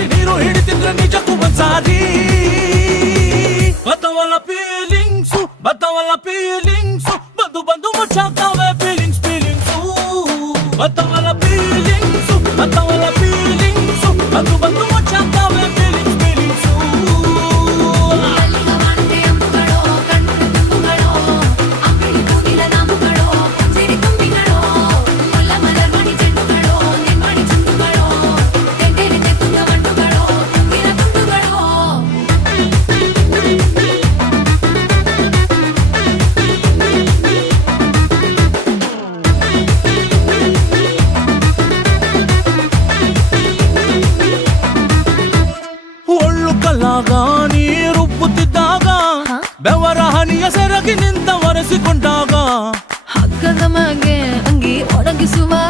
ಗಾಳಿ ನೀರು ಹಿಡಿತಿದ್ರೆ ನಿಜಕ್ಕೂ ಒಂದ್ಸಾರಿ ಬತ್ತವಲ್ಲ ಫೀಲಿಂಗ್ಸು ಬತ್ತವಲ್ಲ ಫೀಲಿಂಗ್ಸು ಬಂದು ಬಂದು ಮುಚ್ಚಾಕವೆ ಫೀಲಿಂಗ್ಸ್ ಬತ್ತವಲ್ಲ ಫೀಲಿಂಗ್ಸು ಬತ್ತವಲ್ಲ ಫೀಲಿಂಗ್ಸು ಬಂದು ಬಂದು ಮುಚ್ಚಾಕವೆ ಫೀಲಿಂಗ್ಸ್ ನೀರು ಬೆವರ ಹನಿಯ ಸೆರಗಿ ನಿಂತ ಒರೆಸಿಕೊಂಡಾಗ ಹಗ್ಗದ ಮಗೆ